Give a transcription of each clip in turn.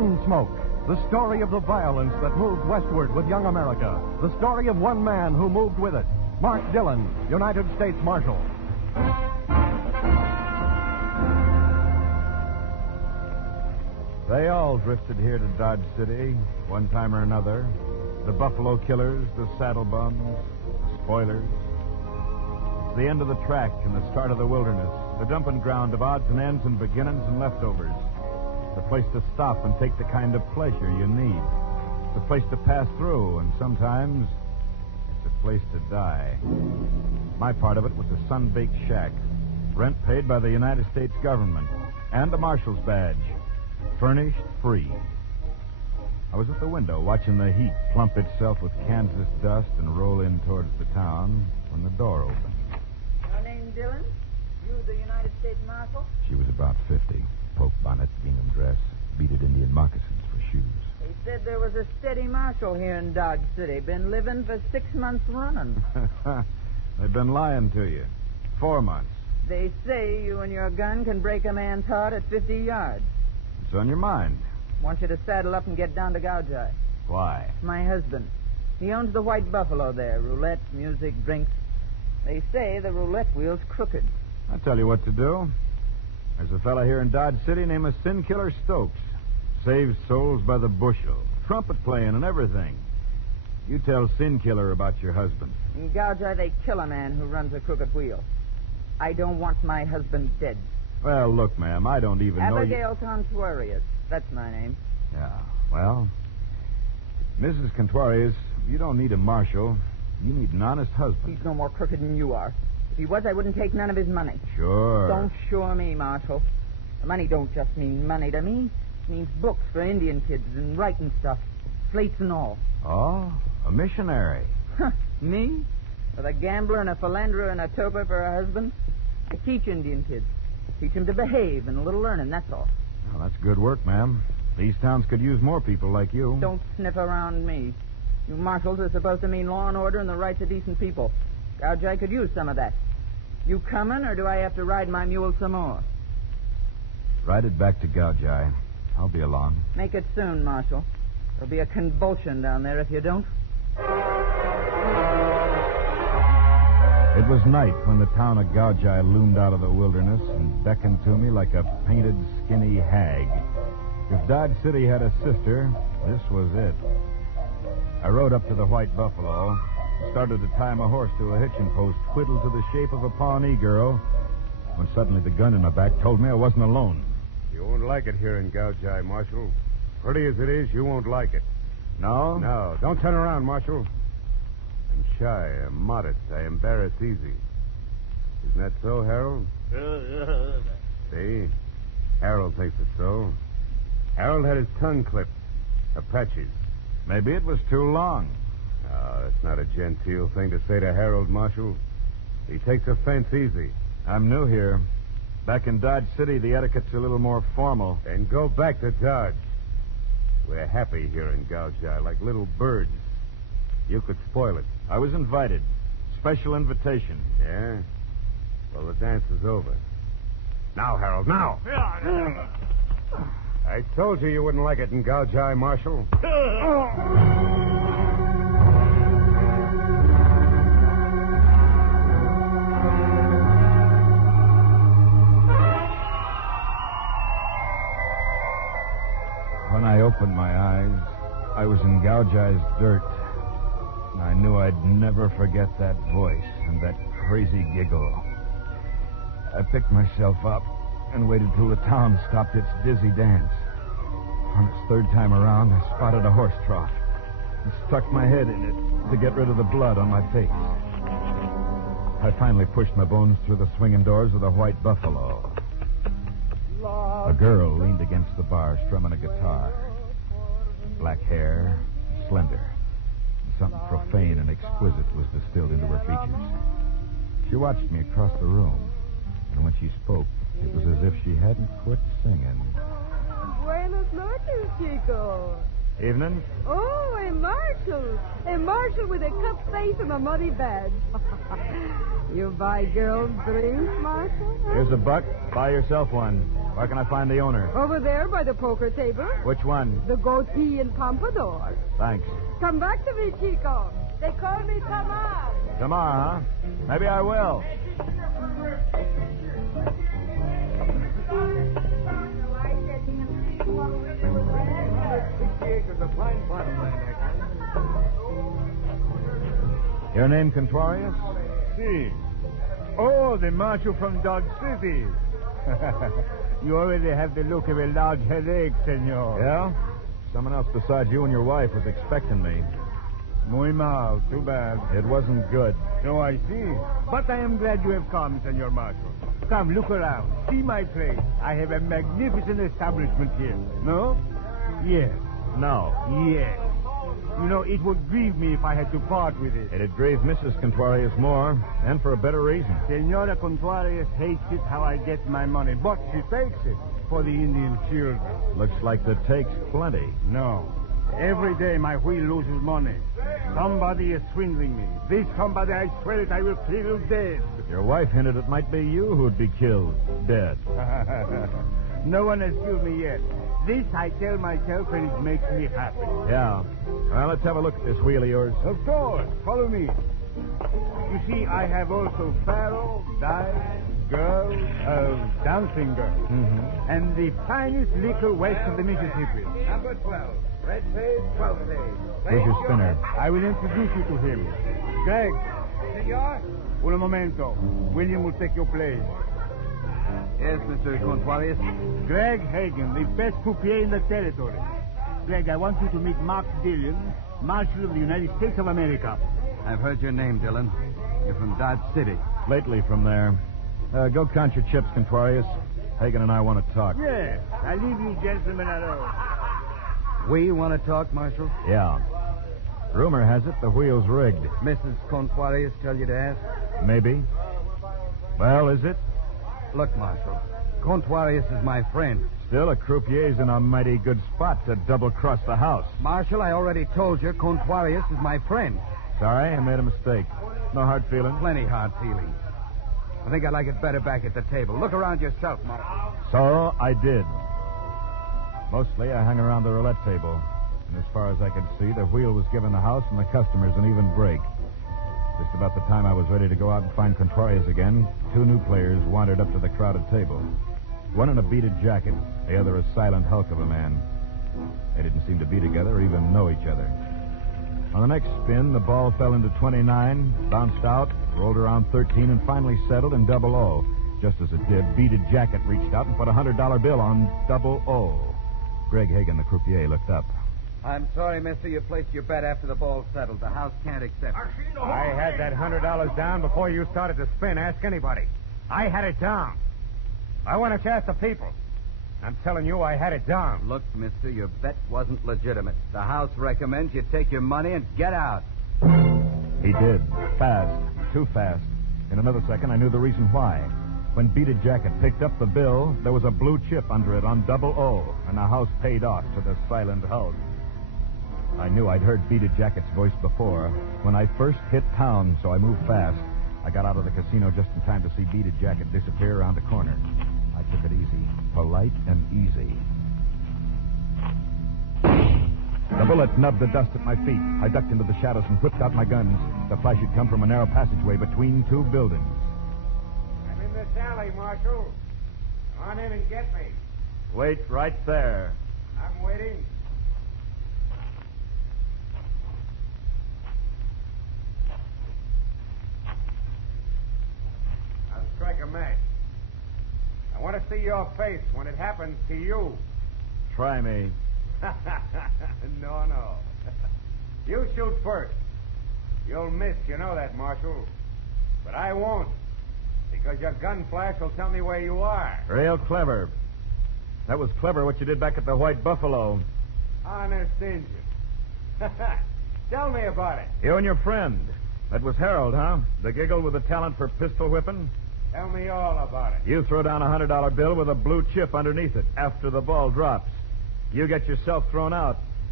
Gunsmoke, the story of the violence that moved westward with young America. The story of one man who moved with it. Mark Dillon, United States Marshal. They all drifted here to Dodge City, one time or another. The Buffalo Killers, the Saddle Bums, the Spoilers. It's the end of the track and the start of the wilderness, the dumping ground of odds and ends and beginnings and leftovers. The place to stop and take the kind of pleasure you need. The place to pass through, and sometimes it's a place to die. My part of it was a sun-baked shack, rent paid by the United States government, and a marshal's badge. Furnished free. I was at the window watching the heat plump itself with Kansas dust and roll in towards the town when the door opened. Your name Dillon? You the United States Marshal? She was about 50. Poke bonnet, gingham dress, beaded Indian moccasins for shoes. They said there was a steady marshal here in Dodge City. Been living for 6 months running. They've been lying to you. 4 months. They say you and your gun can break a man's heart at 50 yards. What's on your mind? Want you to saddle up and get down to Gouge. Why? My husband. He owns the White Buffalo there. Roulette, music, drinks. They say the roulette wheel's crooked. I'll tell you what to do. There's a fella here in Dodge City named a Sin Killer Stokes. Saves souls by the bushel. Trumpet playing and everything. You tell Sin Killer about your husband. In Gouge, they kill a man who runs a crooked wheel. I don't want my husband dead. Well, look, ma'am, I don't even know you... Abigail Contuarius. That's my name. Yeah, well, Mrs. Contuarius, you don't need a marshal. You need an honest husband. He's no more crooked than you are. If he was, I wouldn't take none of his money. Sure. Don't sure me, Marshal. The money don't just mean money to me. It means books for Indian kids and writing stuff. Slates and all. Oh, a missionary. Me? With a gambler and a philanderer and a toper for a husband? I teach Indian kids. Teach them to behave and a little learning, that's all. Well, that's good work, ma'am. These towns could use more people like you. Don't sniff around me. You marshals are supposed to mean law and order and the rights of decent people. Gouge, I could use some of that. You coming, or do I have to ride my mule some more? Ride it back to Gouge. I'll be along. Make it soon, Marshal. There'll be a convulsion down there if you don't. It was night when the town of Gouge loomed out of the wilderness and beckoned to me like a painted, skinny hag. If Dodge City had a sister, this was it. I rode up to the White Buffalo, started to tie my horse to a hitching post, twiddled to the shape of a Pawnee girl, when suddenly the gun in my back told me I wasn't alone. You won't like it here in Gouge, Marshal. Pretty as it is, you won't like it. No? No, don't turn around, Marshal. I'm shy, I'm modest, I embarrass easy. Isn't that so, Harold? See? Harold thinks it so. Harold had his tongue clipped. Apaches. Maybe it was too long. No, that's not a genteel thing to say to Harold, Marshal. He takes offense easy. I'm new here. Back in Dodge City, the etiquette's a little more formal. Then go back to Dodge. We're happy here in Gouge, like little birds. You could spoil it. I was invited. Special invitation. Yeah? Well, the dance is over. Now, Harold, now! I told you wouldn't like it in Gouge, Marshal. When I opened my eyes, I was in Gouge's dirt. And I knew I'd never forget that voice and that crazy giggle. I picked myself up and waited till the town stopped its dizzy dance. On its third time around, I spotted a horse trough and stuck my head in it to get rid of the blood on my face. I finally pushed my bones through the swinging doors of the White Buffalo. A girl leaned against the bar, strumming a guitar. Black hair, slender. Something profane and exquisite was distilled into her features. She watched me across the room, and when she spoke, it was as if she hadn't quit singing. Buenas noches, chicos. Evening. Oh, a marshal. A marshal with a cup face and a muddy badge. You buy girls drinks, Marshal? Huh? Here's a buck. Buy yourself one. Where can I find the owner? Over there by the poker table. Which one? The goatee and pompadour. Thanks. Come back to me, Chico. They call me Tamar. Tomorrow, huh? Maybe I will. Your name, Contrarius? Si. Oh, the marshal from Dodge City. You already have the look of a large headache, senor. Yeah? Someone else besides you and your wife was expecting me. Muy mal. Too bad. It wasn't good. So I see. But I am glad you have come, Senor Marshal. Come, look around. See my place. I have a magnificent establishment here. No? Yes. No. Yes. You know, it would grieve me if I had to part with it. It'd grieve Mrs. Contrarius more, and for a better reason. Senora Contrarius hates it how I get my money, but she takes it for the Indian children. Looks like the takes plenty. No. Every day my wheel loses money. Somebody is swindling me. This somebody, I swear it, I will kill dead. Your wife hinted it might be you who'd be killed, dead. No one has killed me yet. This I tell myself, and it makes me happy. Yeah. Well, let's have a look at this wheel of yours. Of course. Follow me. You see, I have also faro, dice, girls, dancing girls. Mm-hmm. And the finest liquor west of the Mississippi. Number 12. Red face, 12 face. Where's your spinner? I will introduce you to him. Greg. Senor? Un momento. William will take your place. Yes, Mr. Contrarius. Greg Hagen, the best croupier in the territory. Greg, I want you to meet Mark Dillion, Marshal of the United States of America. I've heard your name, Dillon. You're from Dodge City. Lately from there. Go count your chips, Contrarius. Hagen and I want to talk. Yes, I leave you gentlemen alone. We want to talk, Marshal? Yeah. Rumor has it the wheel's rigged. Mrs. Contrarius tell you to ask? Maybe. Well, is it? Look, Marshal, Contrarius is my friend. Still, a croupier's in a mighty good spot to double-cross the house. Marshal, I already told you Contrarius is my friend. Sorry, I made a mistake. No hard feelings. Plenty hard feelings. I think I like it better back at the table. Look around yourself, Marshal. So, I did. Mostly, I hung around the roulette table. And as far as I could see, the wheel was giving the house and the customers an even break. Just about the time I was ready to go out and find Contrarius again, two new players wandered up to the crowded table. One in a beaded jacket, the other a silent hulk of a man. They didn't seem to be together or even know each other. On the next spin, the ball fell into 29, bounced out, rolled around 13, and finally settled in double O. Just as it did, Beaded Jacket reached out and put a $100 bill on double O. Greg Hagen, the croupier, looked up. I'm sorry, mister, you placed your bet after the ball settled. The house can't accept it. I had that $100 down before you started to spin. Ask anybody. I had it down. I want to ask the people. I'm telling you, I had it down. Look, mister, your bet wasn't legitimate. The house recommends you take your money and get out. He did. Fast. Too fast. In another second, I knew the reason why. When Beaded Jacket picked up the bill, there was a blue chip under it on double O, and the house paid off to the silent hulk. I knew I'd heard Beaded Jacket's voice before. When I first hit town, so I moved fast. I got out of the casino just in time to see Beaded Jacket disappear around the corner. I took it easy. Polite and easy. The bullet nubbed the dust at my feet. I ducked into the shadows and whipped out my guns. The flash had come from a narrow passageway between two buildings. I'm in this alley, Marshal. Come on in and get me. Wait right there. I'm waiting. I'll strike a match. I want to see your face when it happens to you. Try me. No. You shoot first. You'll miss, you know that, Marshal. But I won't. Because your gun flash will tell me where you are. Real clever. That was clever what you did back at the White Buffalo. Honest Injun. Tell me about it. You and your friend. That was Harold, huh? The giggle with the talent for pistol whipping? Tell me all about it. You throw down a $100 bill with a blue chip underneath it after the ball drops. You get yourself thrown out.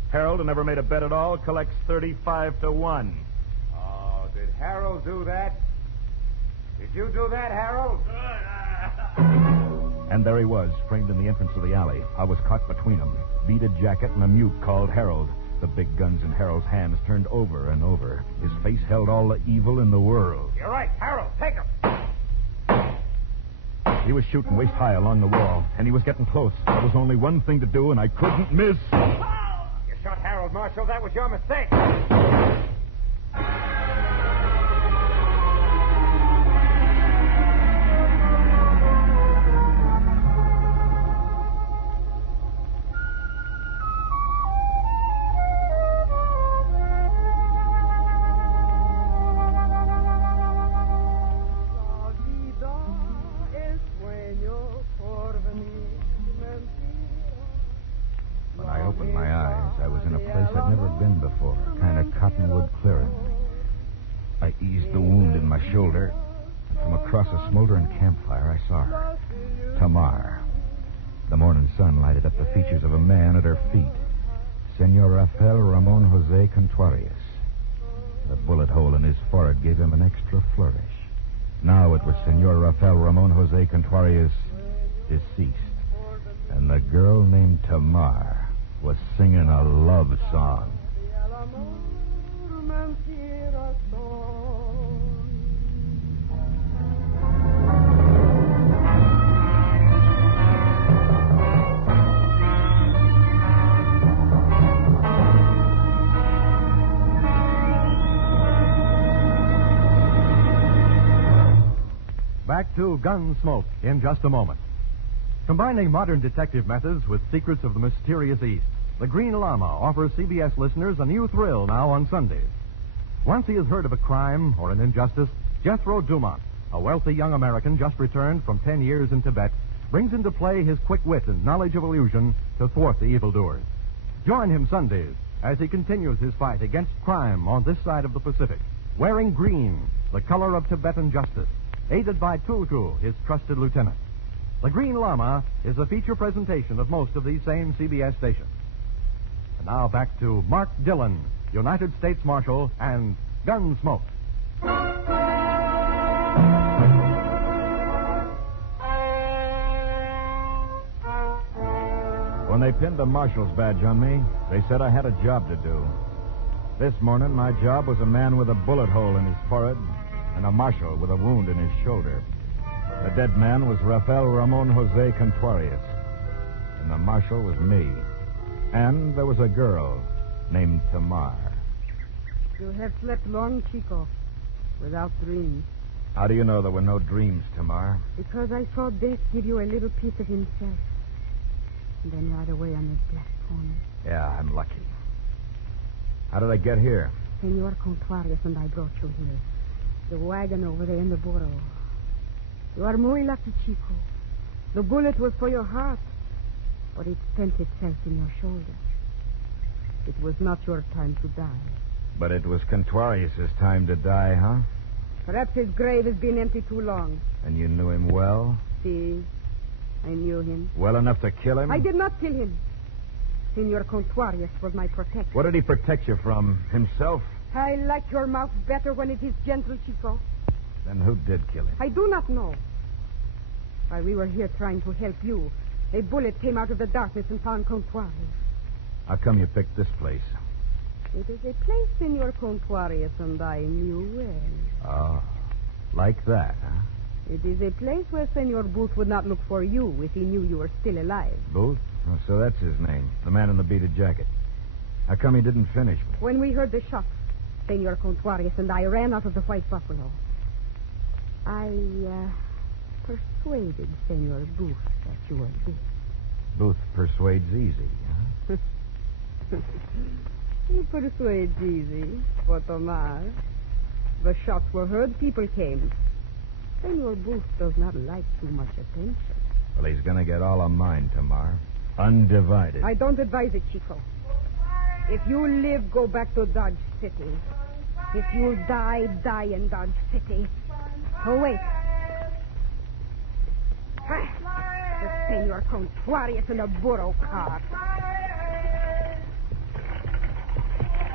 Harold, who never made a bet at all, collects 35 to 1. Oh, did Harold do that? Did you do that, Harold? And there he was, framed in the entrance of the alley. I was caught between them. Beaded jacket and a mute called Harold. The big guns in Harold's hands turned over and over. His face held all the evil in the world. You're right, Harold. Take him. He was shooting waist high along the wall, and he was getting close. There was only one thing to do, and I couldn't miss. You shot Harold, Marshal. That was your mistake. When I opened my eyes, I was in a place I'd never been before, a kind of cottonwood clearing. I eased the wound in my shoulder, and from across a smoldering campfire, I saw her. Tamar. The morning sun lighted up the features of a man at her feet. Senor Rafael Ramon Jose Contuarius. The bullet hole in his forehead gave him an extra flourish. Now it was Senor Rafael Ramon Jose Contuarius, deceased. And the girl named Tamar was singing a love song. Back to Gunsmoke in just a moment. Combining modern detective methods with secrets of the mysterious East, the Green Llama offers CBS listeners a new thrill now on Sundays. Once he has heard of a crime or an injustice, Jethro Dumont, a wealthy young American just returned from 10 years in Tibet, brings into play his quick wit and knowledge of illusion to thwart the evildoers. Join him Sundays as he continues his fight against crime on this side of the Pacific, wearing green, the color of Tibetan justice, aided by Tulku, his trusted lieutenant. The Green Llama is a feature presentation of most of these same CBS stations. And now back to Mark Dillon, United States Marshal, and Gunsmoke. When they pinned a marshal's badge on me, they said I had a job to do. This morning, my job was a man with a bullet hole in his forehead and a marshal with a wound in his shoulder. The dead man was Rafael Ramon Jose Contuarius, and the marshal was me. And there was a girl named Tamar. You have slept long, Chico, without dreams. How do you know there were no dreams, Tamar? Because I saw Death give you a little piece of himself, and then ride away on his black pony. Yeah, I'm lucky. How did I get here? Senor Contuarius and I brought you here. The wagon over there in the burro. You are muy lucky, Chico. The bullet was for your heart, but it spent itself in your shoulder. It was not your time to die. But it was Contuarius' time to die, huh? Perhaps his grave has been empty too long. And you knew him well? See, I knew him. Well enough to kill him? I did not kill him. Senor Contuarius was my protector. What did he protect you from? Himself? I like your mouth better when it is gentle, Chico. Then who did kill him? I do not know. While we were here trying to help you, a bullet came out of the darkness and found Contuarius. How come you picked this place? It is a place Senor Contuarius and I knew well. Oh, like that, huh? It is a place where Senor Booth would not look for you if he knew you were still alive. Booth? Oh, so that's his name, the man in the beaded jacket. How come he didn't finish me? When we heard the shots, Senor Contuarius and I ran out of the White Buffalo. I persuaded Senor Booth that you were dead. Booth persuades easy, huh? He persuades easy, for Tomar. The shots were heard, people came. Senor Booth does not like too much attention. Well, he's going to get all of mine, Tamar. Undivided. I don't advise it, Chico. If you live, go back to Dodge City. If you die, die in Dodge City. Oh, wait. The Senor Contuarius in a burro cart.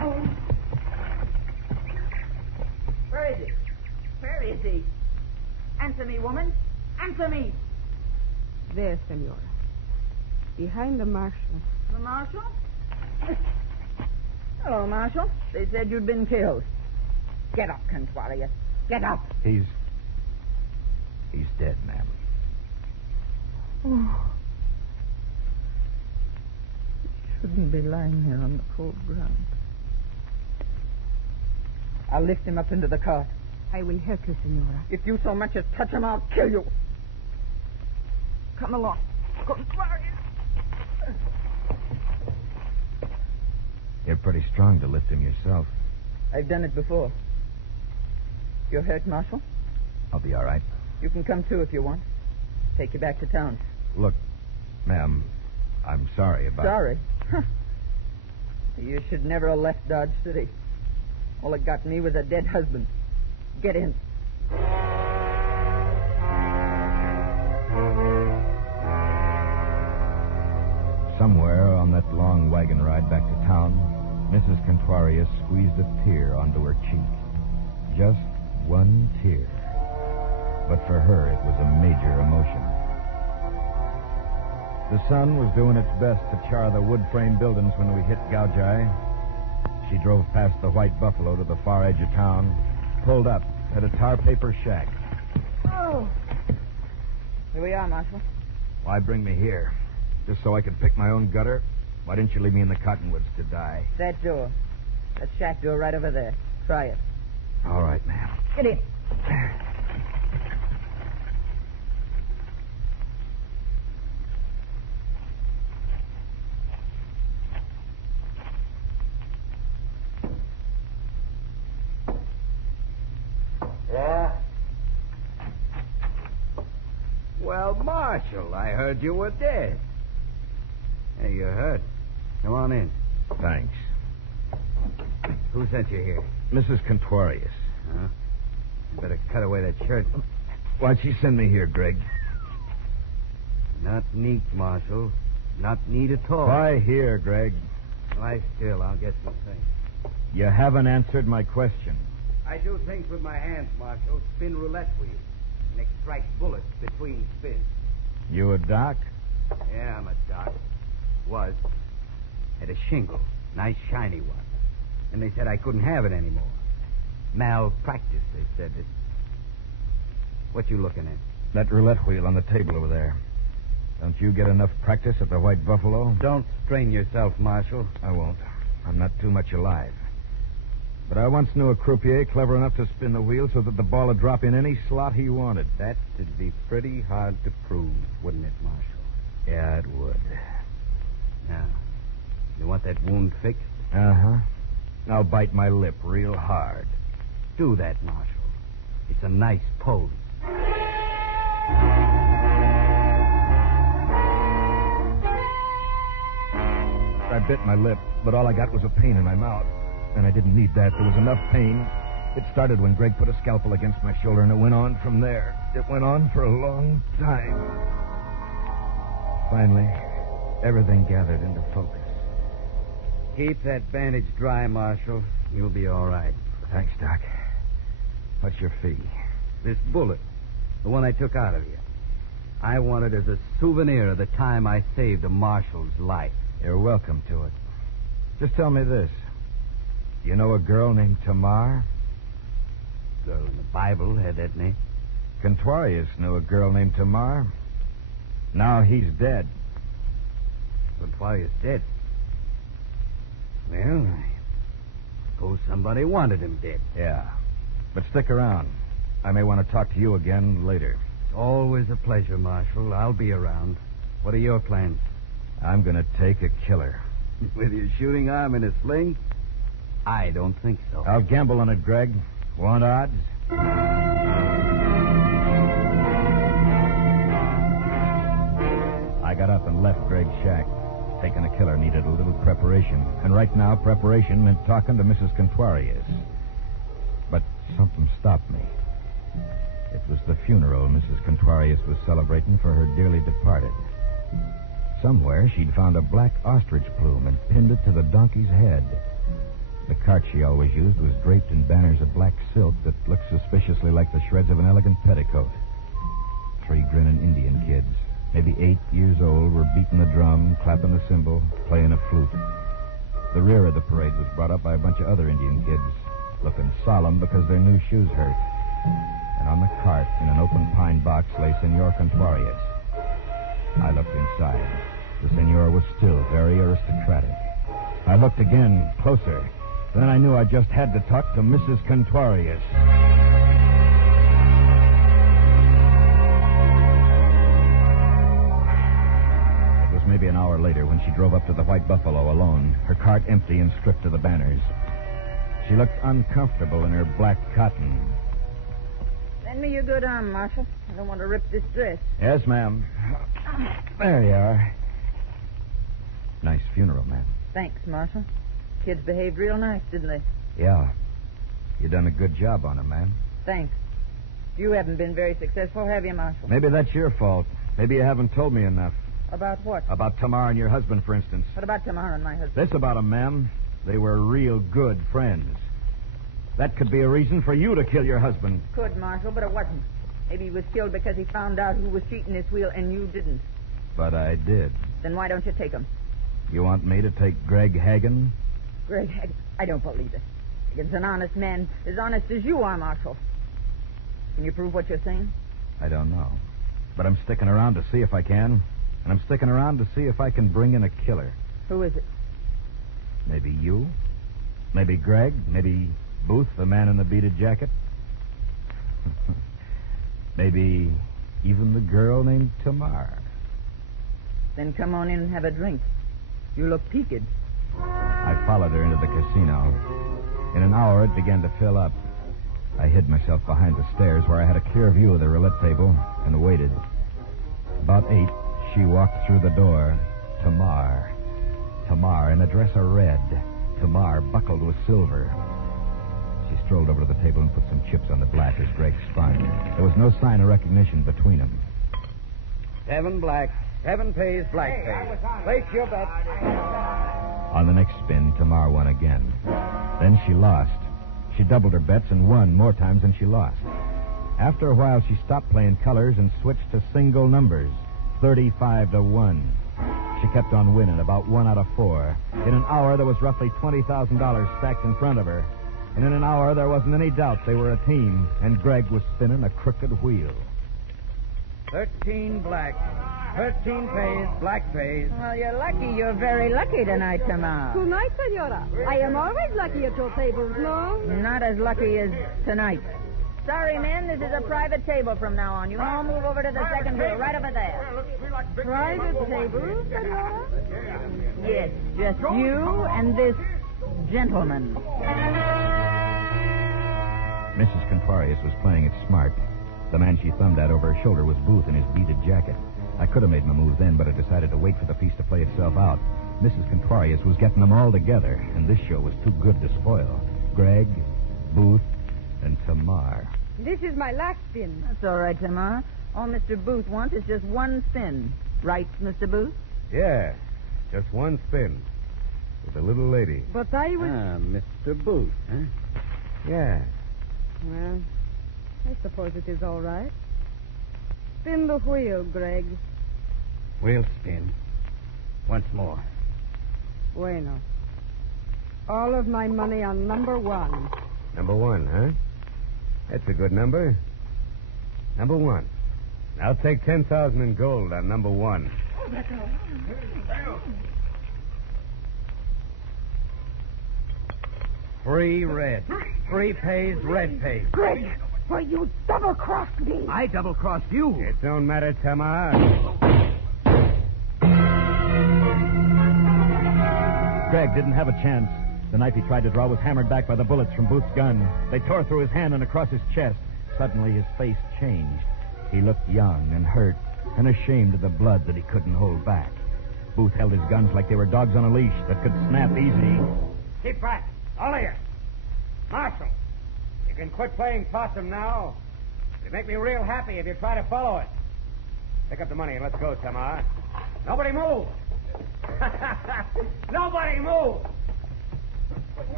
Where is he? Where is he? Answer me, woman. Answer me. There, senora. Behind the marshal. The marshal? Hello, Marshal. They said you'd been killed. Get up, Contuarius. Get up. He's dead, ma'am. Oh. He shouldn't be lying here on the cold ground. I'll lift him up into the cart. I will help you, senora. If you so much as touch him, I'll kill you. Come along. Contuarius. You're pretty strong to lift him yourself. I've done it before. You're hurt, Marshal? I'll be all right. You can come too if you want. Take you back to town. Look, ma'am, I'm sorry about... Sorry? You should never have left Dodge City. All it got me was a dead husband. Get in. Somewhere on that long wagon ride back to town, Mrs. Contuarius squeezed a tear onto her cheek. Just one tear. But for her, it was a major emotion. The sun was doing its best to char the wood frame buildings when we hit Gouge. She drove past the White Buffalo to the far edge of town, pulled up at a tar paper shack. Oh. Here we are, Marshal. Why bring me here? Just so I could pick my own gutter? Why didn't you leave me in the cottonwoods to die? That door. That shack door right over there. Try it. All right, ma'am. Get in. Yeah? Well, Marshal, I heard you were dead. Hey, you're hurt. Come on in. Thanks. Who sent you here? Mrs. Contuarius. Huh? You better cut away that shirt. Why'd she send me here, Greg? Not neat, Marshal. Not neat at all. Why here, Greg? Lie still. I'll get some things. You haven't answered my question. I do things with my hands, Marshal. Spin roulette wheels and extract bullets between spins. You a doc? Yeah, I'm a doc. Was. Had a shingle. Nice, shiny one. And they said I couldn't have it anymore. Malpractice, they said it. What you looking at? That roulette wheel on the table over there. Don't you get enough practice at the White Buffalo? Don't strain yourself, Marshal. I won't. I'm not too much alive. But I once knew a croupier clever enough to spin the wheel so that the ball would drop in any slot he wanted. That'd be pretty hard to prove, wouldn't it, Marshal? Yeah, it would. Now, you want that wound fixed? Uh-huh. I'll bite my lip real hard. Do that, Marshal. It's a nice pose. I bit my lip, but all I got was a pain in my mouth. And I didn't need that. There was enough pain. It started when Greg put a scalpel against my shoulder, and it went on from there. It went on for a long time. Finally, everything gathered into focus. Keep that bandage dry, Marshal. You'll be all right. Thanks, Doc. What's your fee? This bullet, the one I took out of you, I want it as a souvenir of the time I saved a marshal's life. You're welcome to it. Just tell me this. You know a girl named Tamar? Girl in the Bible had that name. Contuarius knew a girl named Tamar. Now he's dead. Contuarius dead. Well, I suppose somebody wanted him dead. Yeah. But stick around. I may want to talk to you again later. It's always a pleasure, Marshal. I'll be around. What are your plans? I'm going to take a killer. With your shooting arm in a sling? I don't think so. I'll gamble on it, Greg. Want odds? I got up and left Greg's shack. Taking a killer needed a little preparation. And right now, preparation meant talking to Mrs. Contuarius. But something stopped me. It was the funeral Mrs. Contuarius was celebrating for her dearly departed. Somewhere she'd found a black ostrich plume and pinned it to the donkey's head. The cart she always used was draped in banners of black silk that looked suspiciously like the shreds of an elegant petticoat. 3 grinning Indian kids, maybe 8 years old, were beating the drum, clapping the cymbal, playing a flute. The rear of the parade was brought up by a bunch of other Indian kids, looking solemn because their new shoes hurt. And on the cart, in an open pine box, lay Senor Contreras. I looked inside. The senor was still very aristocratic. I looked again, closer. Then I knew I just had to talk to Mrs. Contreras. It was maybe an hour later when she drove up to the White Buffalo alone, her cart empty and stripped of the banners. She looked uncomfortable in her black cotton. Lend me your good arm, Marshal. I don't want to rip this dress. Yes, ma'am. There you are. Nice funeral, ma'am. Thanks, Marshal. Kids behaved real nice, didn't they? Yeah. You done a good job on her, ma'am. Thanks. You haven't been very successful, have you, Marshal? Maybe that's your fault. Maybe you haven't told me enough. About what? About Tamar and your husband, for instance. What about Tamar and my husband? This about them, ma'am. They were real good friends. That could be a reason for you to kill your husband. Could, Marshal, but it wasn't. Maybe he was killed because he found out who was cheating his wheel and you didn't. But I did. Then why don't you take him? You want me to take Greg Hagen? Greg, I don't believe it. He's an honest man, as honest as you are, Marshal. Can you prove what you're saying? I don't know. But I'm sticking around to see if I can. And I'm sticking around to see if I can bring in a killer. Who is it? Maybe you. Maybe Greg. Maybe Booth, the man in the beaded jacket. Maybe even the girl named Tamar. Then come on in and have a drink. You look peaked. I followed her into the casino. In an hour, it began to fill up. I hid myself behind the stairs where I had a clear view of the roulette table and waited. About 8, she walked through the door. Tamar. Tamar in a dress of red. Tamar buckled with silver. She strolled over to the table and put some chips on the black as Greg spun. There was no sign of recognition between them. 7 black. 7 pays, black pays. Place your bet. On the next spin, Tamar won again. Then she lost. She doubled her bets and won more times than she lost. After a while, she stopped playing colors and switched to single numbers, 35 to 1. She kept on winning, about 1 out of 4. In an hour, there was roughly $20,000 stacked in front of her. And in an hour, there wasn't any doubt they were a team, and Greg was spinning a crooked wheel. 13 black. 13 pays, black pays. Well, you're lucky. You're very lucky tonight, Tamar. Tonight, senora. I am always lucky at your tables, no? Not as lucky as tonight. Sorry, men, this is a private table from now on. You all move over to the second wheel, right over there. Private table, senora? Yes, just you and this gentleman. Mrs. Contreras was playing it smart. The man she thumbed at over her shoulder was Booth in his beaded jacket. I could have made my move then, but I decided to wait for the piece to play itself out. Mrs. Contreras was getting them all together, and this show was too good to spoil. Greg, Booth, and Tamar. This is my last spin. That's all right, Tamar. All Mr. Booth wants is just one spin. Right, Mr. Booth? Yeah, just one spin. With a little lady. But I was... Mr. Booth, huh? Yeah. Well, I suppose it is all right. Spin the wheel, Greg. We'll spin. Once more. Bueno. All of my money on number 1. Number 1, huh? That's a good number. Number 1. I'll take 10,000 in gold on number 1. Three red. 3 pays, red pays. Greg, why, you double-crossed me. I double-crossed you. It don't matter, Tamar. Greg didn't have a chance. The knife he tried to draw was hammered back by the bullets from Booth's gun. They tore through his hand and across his chest. Suddenly, his face changed. He looked young and hurt and ashamed of the blood that he couldn't hold back. Booth held his guns like they were dogs on a leash that could snap easy. Keep back. All of you. Marshal, you can quit playing possum now. It'd make me real happy if you try to follow it. Pick up the money and let's go, Tamar. Nobody move. Nobody move.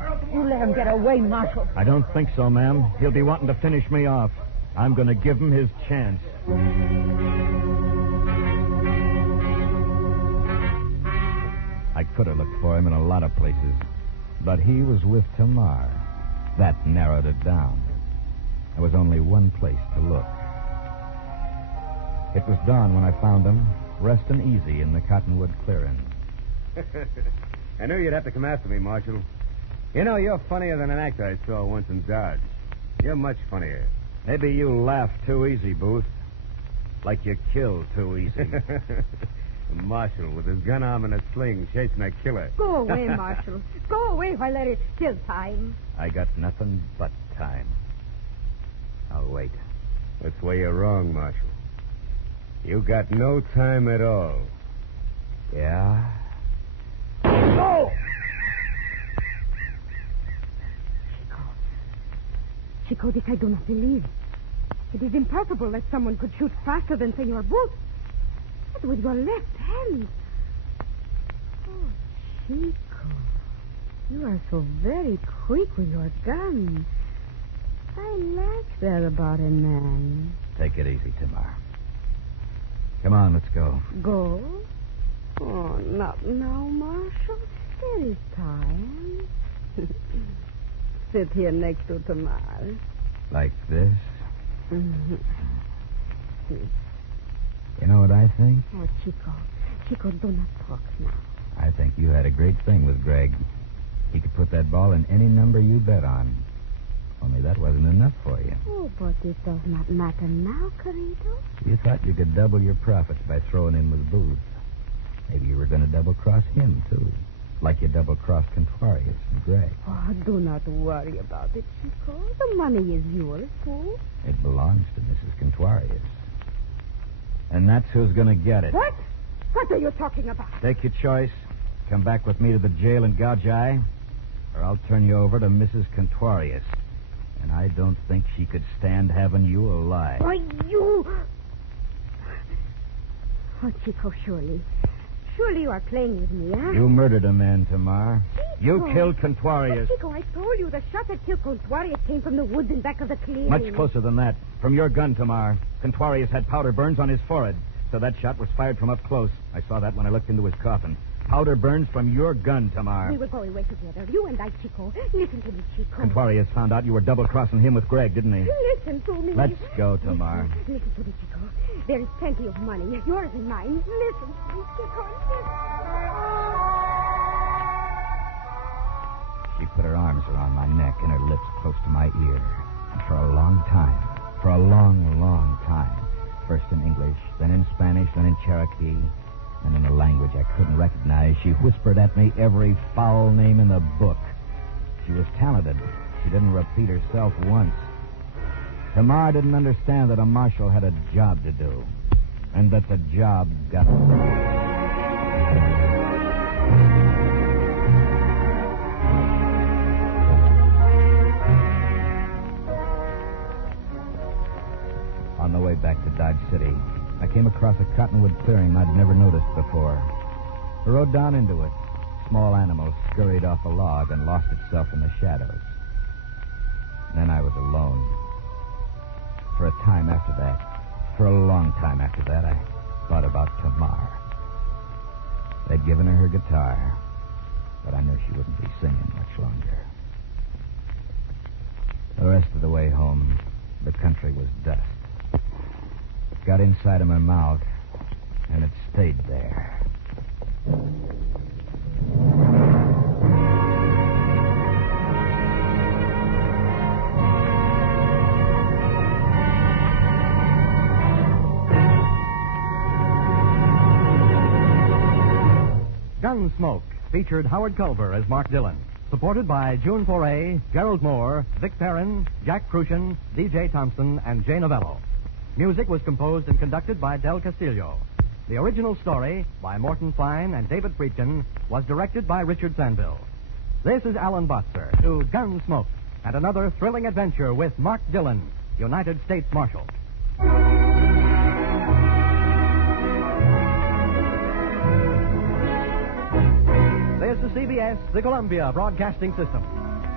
You let him get away, Marshal. I don't think so, ma'am. He'll be wanting to finish me off. I'm going to give him his chance. I could have looked for him in a lot of places, but he was with Tamar. That narrowed it down. There was only one place to look. It was dawn when I found him, resting easy in the cottonwood clearing. I knew you'd have to come after me, Marshal. You know, you're funnier than an actor I saw once in Dodge. You're much funnier. Maybe you laugh too easy, Booth. Like you kill too easy. Marshal, with his gun arm and a sling, chasing a killer. Go away, Marshal. Go away while there is still time. I got nothing but time. I'll wait. That's where you're wrong, Marshal. You got no time at all. Yeah? Go! Chico, this I do not believe. It is impossible that someone could shoot faster than Senor Booth. But with your left hand. Oh, Chico. You are so very quick with your gun. I like that about a man. Take it easy, Tamar. Come on, let's go. Go? Oh, not now, Marshal. There is time. Sit here next to Tamar. Like this? Mm-hmm. You know what I think? Oh, Chico. Chico, do not talk now. I think you had a great thing with Greg. He could put that ball in any number you bet on. Only that wasn't enough for you. Oh, but it does not matter now, Carito. You thought you could double your profits by throwing in with Booth. Maybe you were going to double-cross him, too. Like you double-crossed Contorius and Greg. Oh, do not worry about it, Chico. The money is yours, too. It belongs to Mrs. Contorius. And that's who's going to get it. What? What are you talking about? Take your choice. Come back with me to the jail in Gouge, or I'll turn you over to Mrs. Contorius. And I don't think she could stand having you alive. Why, you... Oh, Chico, surely. Surely you are playing with me, huh? You murdered a man, Tamar. Chico. You killed Contorius. But, Chico, I told you the shot that killed Contorius came from the woods in back of the clearing. Much closer than that. From your gun, Tamar. Contorius had powder burns on his forehead, so that shot was fired from up close. I saw that when I looked into his coffin. Powder burns from your gun, Tamar. We will go away together, you and I, Chico. Listen to me, Chico. Contorius found out you were double-crossing him with Greg, didn't he? Listen to me. Let's go, Tamar. Listen to me, Chico. There is plenty of money, yours and mine. Listen to me, Chico. She put her arms around my neck and her lips close to my ear. And for a long time, for a long, long time, first in English, then in Spanish, then in Cherokee, and in a language I couldn't recognize, she whispered at me every foul name in the book. She was talented. She didn't repeat herself once. Tamar didn't understand that a marshal had a job to do, and that the job got On the way back to Dodge City, I came across a cottonwood clearing I'd never noticed before. I rode down into it. Small animal scurried off a log and lost itself in the shadows. Then I was alone. For a time after that, for a long time after that, I thought about Tamar. They'd given her guitar, but I knew she wouldn't be singing much longer. The rest of the way home, the country was dust. It got inside of my mouth, and it stayed there. Gunsmoke featured Howard Culver as Mark Dillon, supported by June Foray, Gerald Moore, Vic Perrin, Jack Crucian, D.J. Thompson, and Jay Novello. Music was composed and conducted by Del Castillo. The original story, by Morton Fine and David Friedkin, was directed by Richard Sanville. This is Alan Botzer to Gunsmoke, and another thrilling adventure with Mark Dillon, United States Marshal. This is CBS, the Columbia Broadcasting System.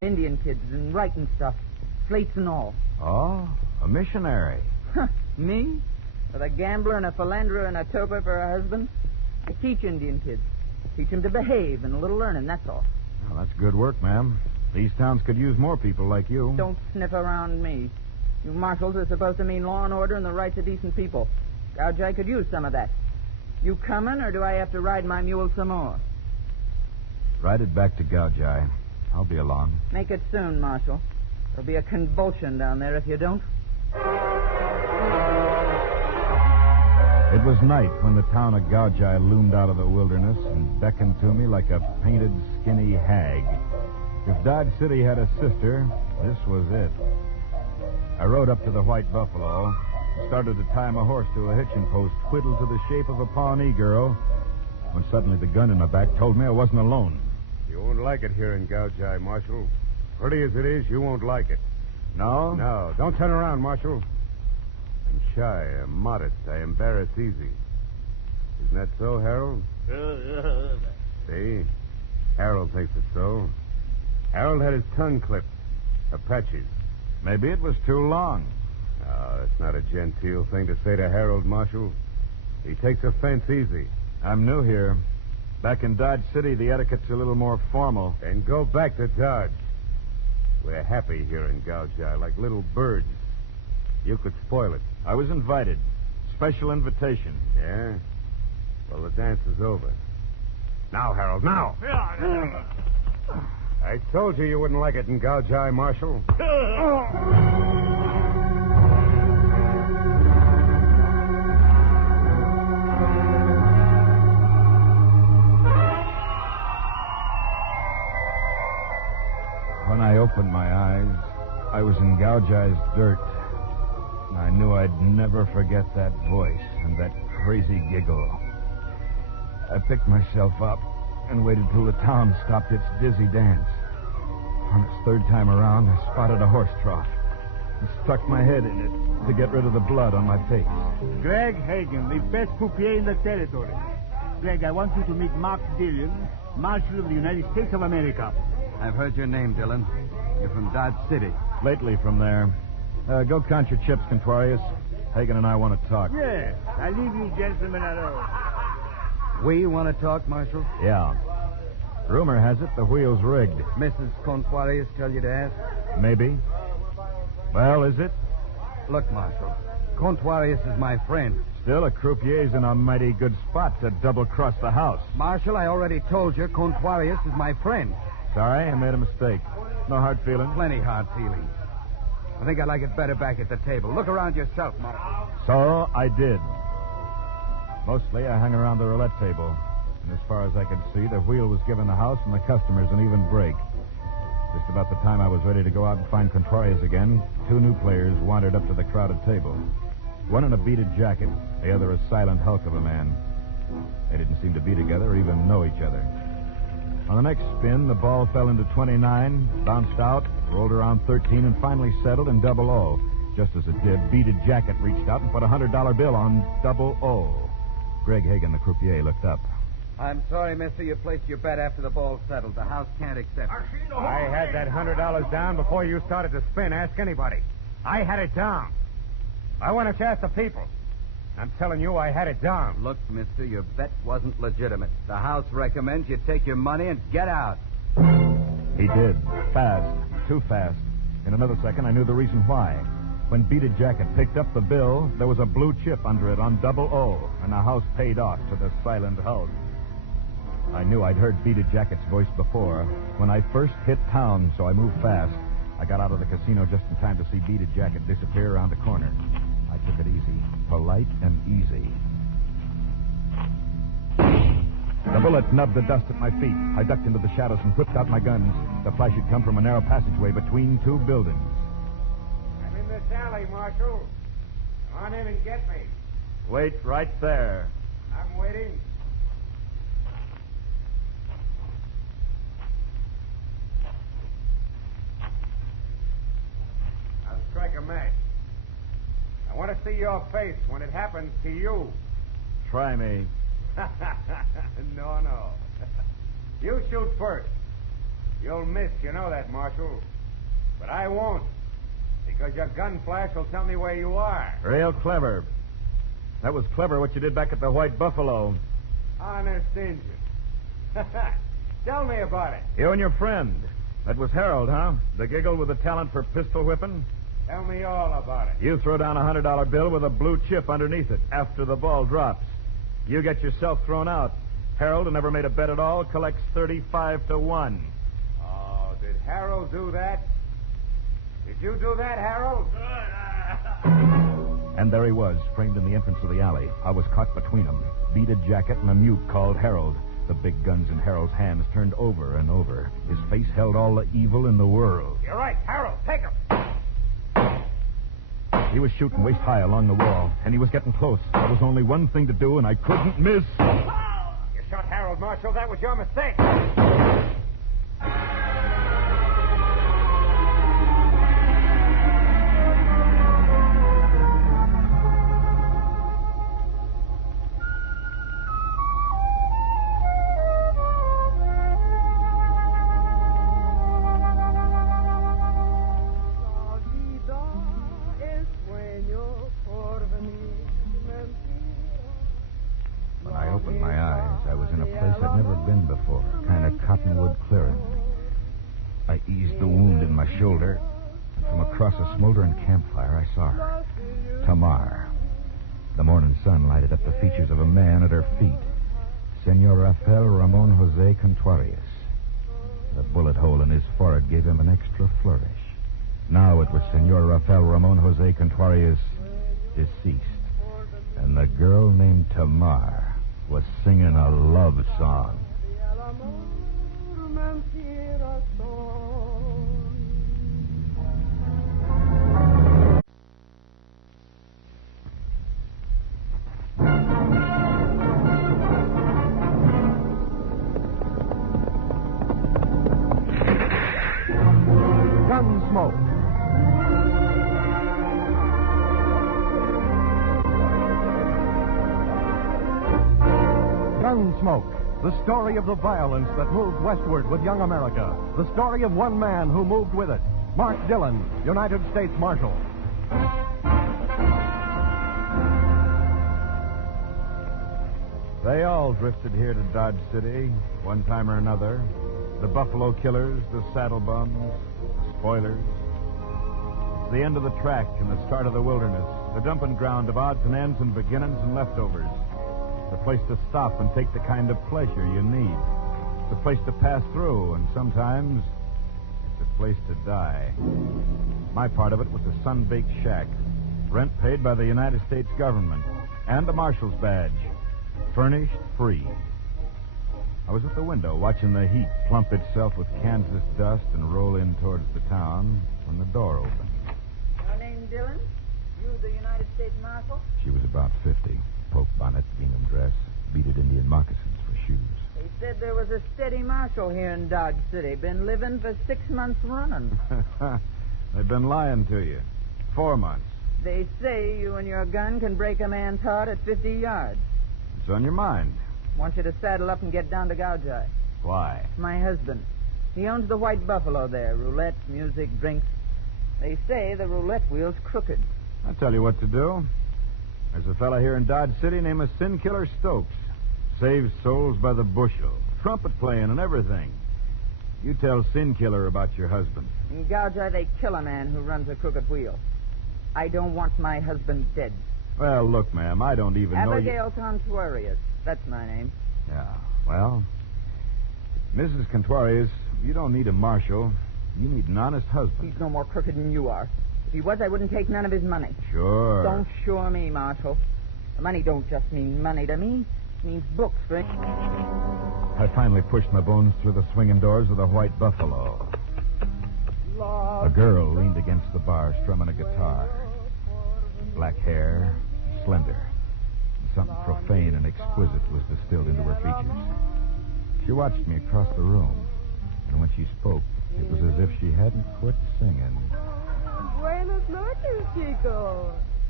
Indian kids and writing stuff. Slates and all. Oh, a missionary. Me? With a gambler and a philanderer and a toper for a husband? I teach Indian kids. Teach them to behave and a little learning, that's all. Well, that's good work, ma'am. These towns could use more people like you. Don't sniff around me. You marshals are supposed to mean law and order and the rights of decent people. Gouge could use some of that. You coming, or do I have to ride my mule some more? Ride it back to Gouge. I'll be along. Make it soon, Marshal. There'll be a convulsion down there if you don't. It was night when the town of Gouge loomed out of the wilderness and beckoned to me like a painted, skinny hag. If Dodge City had a sister, this was it. I rode up to the White Buffalo, started to tie my horse to a hitching post, twiddled to the shape of a Pawnee girl, when suddenly the gun in my back told me I wasn't alone. You won't like it here in Gouge, Marshal. Pretty as it is, you won't like it. No? No, don't turn around, Marshal. I'm shy, I'm modest, I embarrass easy. Isn't that so, Harold? See? Harold thinks it's so. Harold had his tongue clipped. Apaches. Maybe it was too long. Oh, that's not a genteel thing to say to Harold, Marshal. He takes offense easy. I'm new here. Back in Dodge City, the etiquette's a little more formal. Then go back to Dodge. We're happy here in Gouge, like little birds. You could spoil it. I was invited. Special invitation. Yeah? Well, the dance is over. Now, Harold, now! I told you wouldn't like it in Gouge, Marshal. When I opened my eyes, I was in Gouge's dirt. And I knew I'd never forget that voice and that crazy giggle. I picked myself up and waited till the town stopped its dizzy dance. On its third time around, I spotted a horse trough and stuck my head in it to get rid of the blood on my face. Greg Hagen, the best croupier in the territory. Greg, I want you to meet Mark Dillion, Marshal of the United States of America. I've heard your name, Dillon. You're from Dodge City. Lately from there. Go count your chips, Contrarius. Hagen and I want to talk. Yes, I leave you gentlemen alone. We want to talk, Marshal? Yeah. Rumor has it the wheel's rigged. Mrs. Contrarius tell you to ask? Maybe. Well, is it? Look, Marshal, Contrarius is my friend. Still, a croupier's in a mighty good spot to double-cross the house. Marshal, I already told you Contrarius is my friend. Sorry, I made a mistake. No hard feelings? Plenty hard feelings. I think I like it better back at the table. Look around yourself, Marshal. So I did. Mostly, I hung around the roulette table. And as far as I could see, the wheel was giving the house and the customers an even break. Just about the time I was ready to go out and find Contrarius again, two new players wandered up to the crowded table. One in a beaded jacket, the other a silent hulk of a man. They didn't seem to be together or even know each other. On the next spin, the ball fell into 29, bounced out, rolled around 13, and finally settled in double O. Just as it did, Beaded Jacket reached out and put a $100 bill on double O. Greg Hagen, the croupier, looked up. I'm sorry, mister, you placed your bet after the ball settled. The house can't accept it. I had that $100 down before you started to spin. Ask anybody. I had it down. I want to ask the people. I'm telling you, I had it down. Look, mister, your bet wasn't legitimate. The house recommends you take your money and get out. He did. Fast. Too fast. In another second, I knew the reason why. When Beaded Jacket picked up the bill, there was a blue chip under it on double O, and the house paid off to the silent hulk. I knew I'd heard Beaded Jacket's voice before. When I first hit town, so I moved fast. I got out of the casino just in time to see Beaded Jacket disappear around the corner. I took it easy. Polite and easy. The bullet nubbed the dust at my feet. I ducked into the shadows and whipped out my guns. The flash had come from a narrow passageway between two buildings. I'm in this alley, Marshal. Come on in and get me. Wait right there. I'm waiting. I'll strike a match. I want to see your face when it happens to you. Try me. No. You shoot first. You'll miss, you know that, Marshal. But I won't. Because your gun flash will tell me where you are. Real clever. That was clever what you did back at the White Buffalo. Honest Injun. Tell me about it. You and your friend. That was Harold, huh? The giggle with the talent for pistol whipping? Tell me all about it. You throw down a $100 bill with a blue chip underneath it after the ball drops. You get yourself thrown out. Harold, who never made a bet at all, collects 35 to 1. Oh, did Harold do that? Did you do that, Harold? And there he was, framed in the entrance of the alley. I was caught between them. Beaded jacket and a mute called Harold. The big guns in Harold's hands turned over and over. His face held all the evil in the world. You're right, Harold. Take him. He was shooting waist high along the wall, and he was getting close. There was only one thing to do, and I couldn't miss. You shot Harold, Marshal. That was your mistake. When I opened my eyes, I was in a place I'd never been before, kind of cottonwood clearing. I eased the wound in my shoulder, and from across a smoldering campfire, I saw her. Tamar. The morning sun lighted up the features of a man at her feet. Senor Rafael Ramon Jose Contuarius. The bullet hole in his forehead gave him an extra flourish. Now it was Senor Rafael Ramon Jose Contuarius, deceased. And the girl named Tamar was singing a love song. Gunsmoke. Gunsmoke, the story of the violence that moved westward with young America. The story of one man who moved with it. Mark Dillon, United States Marshal. They all drifted here to Dodge City, one time or another. The Buffalo Killers, the Saddle Bums, the Spoilers. It's the end of the track and the start of the wilderness, the dumping ground of odds and ends and beginnings and leftovers. The place to stop and take the kind of pleasure you need. The place to pass through, and sometimes it's a place to die. My part of it was a sun-baked shack, rent paid by the United States government, and a marshal's badge, furnished free. I was at the window watching the heat plump itself with Kansas dust and roll in towards the town when the door opened. Your name Dillon? You the United States Marshal? She was about 50. Poke bonnet, gingham dress, beaded Indian moccasins for shoes. They said there was a steady marshal here in Dodge City. Been living for 6 months running. They've been lying to you. 4 months. They say you and your gun can break a man's heart at 50 yards. It's on your mind. Want you to saddle up and get down to Gouge. Why? My husband. He owns the White Buffalo there. Roulette, music, drinks. They say the roulette wheel's crooked. I'll tell you what to do. There's a fella here in Dodge City named Sin Killer Stokes. Saves souls by the bushel. Trumpet playing and everything. You tell Sin Killer about your husband. In Gouge, they kill a man who runs a crooked wheel. I don't want my husband dead. Well, look, ma'am, I don't even know you... Abigail Contuarius. That's my name. Yeah, well, Mrs. Contuarius, you don't need a marshal. You need an honest husband. He's no more crooked than you are. If he was, I wouldn't take none of his money. Sure. Don't sure me, Marshal. The money don't just mean money to me. It means books for it. I finally pushed my bones through the swinging doors of the White Buffalo. A girl leaned against the bar, strumming a guitar. Black hair, slender. Something profane and exquisite was distilled into her features. She watched me across the room, and when she spoke, it was as if she hadn't quit singing. Buenas noches, Chico.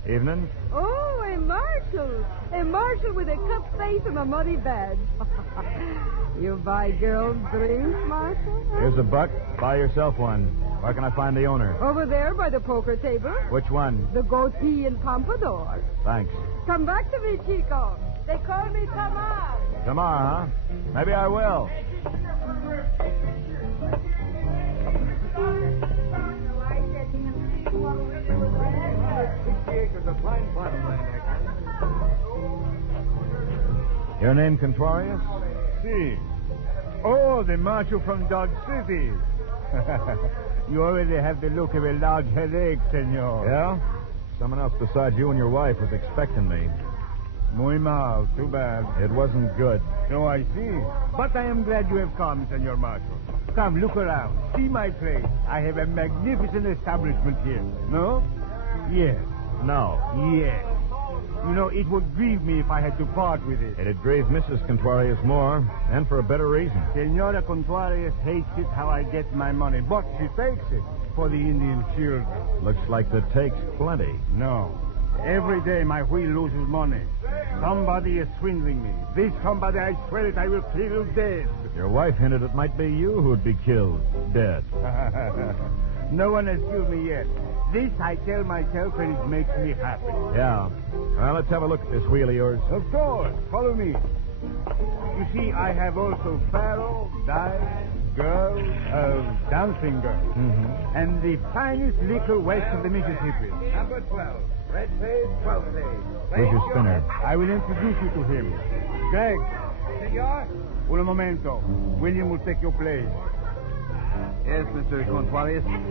Evening. Oh, a marshal. A marshal with a cut face and a muddy badge. You buy girls drinks, Marshal? Huh? Here's a buck. Buy yourself one. Where can I find the owner? Over there by the poker table. Which one? The goatee and pompadour. Thanks. Come back to me, Chico. They call me Tamar. Tomorrow, huh? Maybe I will. Your name, Contrarius? See. Oh, the marshal from Dodge City. You already have the look of a large headache, senor. Yeah? Someone else besides you and your wife was expecting me. Muy mal. Too bad. It wasn't good. So I see. But I am glad you have come, Senor Marshal. Come, look around. See my place. I have a magnificent establishment here. No? Yes. No. Yes. You know, it would grieve me if I had to part with it. It'd grieve Mrs. Contrarius more, and for a better reason. Senora Contrarius hates it how I get my money, but she takes it for the Indian children. Looks like the take's plenty. No. Every day my wheel loses money. Somebody is swindling me. This somebody, I swear it, I will kill dead. Your wife hinted it might be you who'd be killed. Dead. No one has killed me yet. This I tell myself and it makes me happy. Yeah. Well, let's have a look at this wheel of yours. Of course. Follow me. You see, I have also faro, dice, girls, dancing girls. Mm-hmm. And the finest liquor west of the Mississippi. Number 12. Red face, 12 face. Who's your spinner? I will introduce you to him. Greg. Senor? Un momento. William will take your place. Yes, Mr. Contrarius.